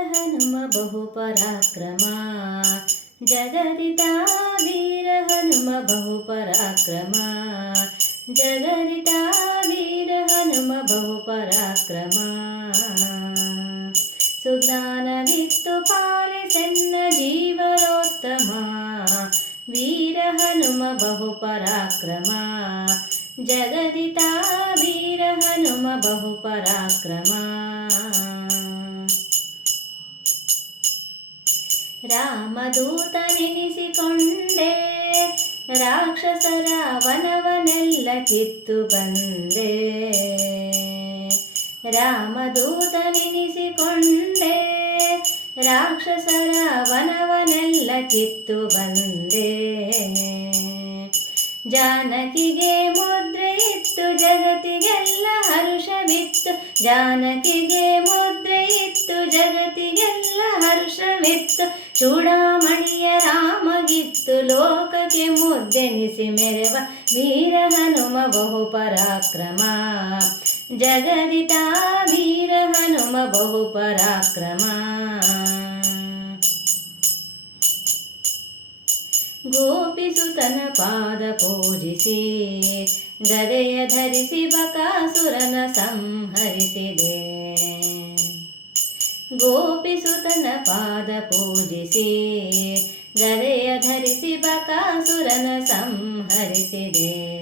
వీరహనుమ బహుపరాక్రమా జగదితా వీరహనుమ బహుపరాక్రమా జగదితా వీరహనుమ బహుపరాక్రమా సుజ్ఞానవిత్తు పాలిసెన్న జీవరోత్తమా వీరహనుమ బహుపరాక్రమా జగదితా వీరహనుమ బహుపరాక్రమా ಪರಾಕ್ರಮ ರಾಮದೂತನೆನಿಸಿಕೊಂಡೆ ರಾಕ್ಷಸರ ವನವನೆಲ್ಲ ಕಿತ್ತು ಬಂದೆ. ರಾಮದೂತನೆನಿಸಿಕೊಂಡೆ ರಾಕ್ಷಸರ ವನವನೆಲ್ಲ ಕಿತ್ತು ಬಂದೆ. ಜಾನಕಿಗೆ ಮುದ್ರೆ ಇತ್ತು, ಜಗತ್ತಿಗೆಲ್ಲ ಹರುಷವಿತ್ತು, ಜಾನಕಿಗೆ ಮುದ್ರೆ ಚೂಡಾಮಣಿಯ ರಾಮಗಿತ್ತು ಲೋಕಕ್ಕೆ ಮುದ್ದೆನಿಸಿ ಮೆರೆವ ವೀರ ಹನುಮ ಬಹು ಪರಾಕ್ರಮ ಜಗದಿತಾ ವೀರ ಹನುಮ ಬಹು ಪರಾಕ್ರಮ ಗೋಪಿಸುತನ ಪಾದ ಪೂಜಿಸಿ ಗದೆಯ ಧರಿಸಿ ಬಕಾಸುರನ ಸಂಹರಿಸಿದೆ ಗೋಪಿಸುತನ ಪಾದ ಪೂಜಿಸಿ, ಗದೆಯ ಧರಿಸಿ ಬಕಾಸುರನ ಸಂಹರಿಸಿದೆ.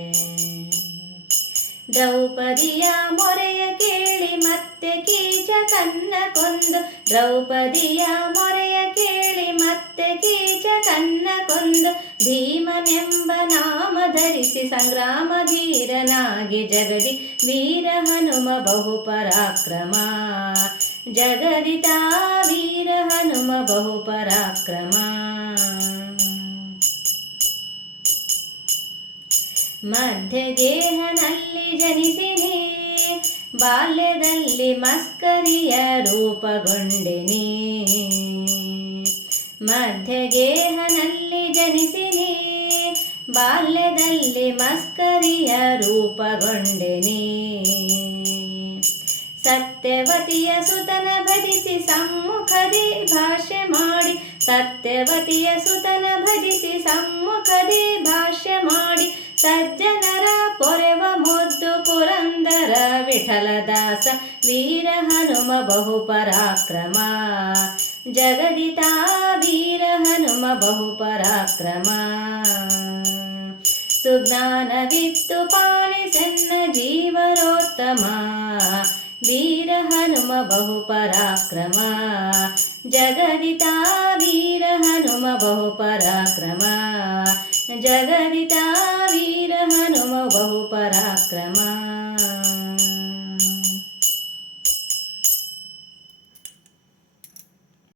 ದ್ರೌಪದಿಯ ಮೊರೆಯ ಕೇಳಿ ಮತ್ತೆ ಕೀಚ ಕನ್ನ ಕೊಂದು, ದ್ರೌಪದಿಯ ಮೊರೆಯ ಕೇಳಿ ಮತ್ತೆ ಕೀಚ ಕನ್ನ ಕೊಂದು, ಭೀಮನೆಂಬ ನಾಮ ಧರಿಸಿ ಸಂಗ್ರಾಮ ಧೀರನಾಗಿ ಜಗದಿ ವೀರ ಹನುಮ ಬಹು ಪರಾಕ್ರಮ. जगदिता वीर हनुम ಪರಾಕ್ರಮ. ಮಧ್ಯ ದೇಹನಲ್ಲಿ ಜನಿಸಿನಿ, ಬಾಲ್ಯದಲ್ಲಿ ಮಸ್ಕರಿಯ ರೂಪಗೊಂಡೆನಿ. ಮಧ್ಯ ದೇಹನಲ್ಲಿ ಜನಿಸಿನಿ, ಬಾಲ್ಯದಲ್ಲಿ ಮಸ್ಕರಿಯ ರೂಪಗೊಂಡೆನಿ. ಸತ್ಯವತಿಯ ಸುತನ ಭಜಿಸಿ ಸಮ್ಮುಖದಿ ಭಾಷ್ಯ ಮಾಡಿ ಸತ್ಯವತಿಯ ಸುತನ ಭಜಿಸಿ ಸಮ್ಮುಖದಿ ಭಾಷ್ಯ ಮಾಡಿ ಸಜ್ಜನರ ಪೊರೆವ ಮುದ್ದು ಪುರಂದರ ವಿಠಲದಾಸ ವೀರ ಹನುಮ ಬಹು ಪರಾಕ್ರಮ ಜಗದಿತಾ ವೀರ ಹನುಮ ಬಹು ಪರಾಕ್ರಮ ಸುಜ್ಞಾನವಿತ್ತು ಪಾಲಿಸನ್ನ वीरहनुम बहुपराक्रमा। जगदिता वीरहनुम बहुपराक्रमा। जगदिता वीरहनुम बहुपराक्रमा।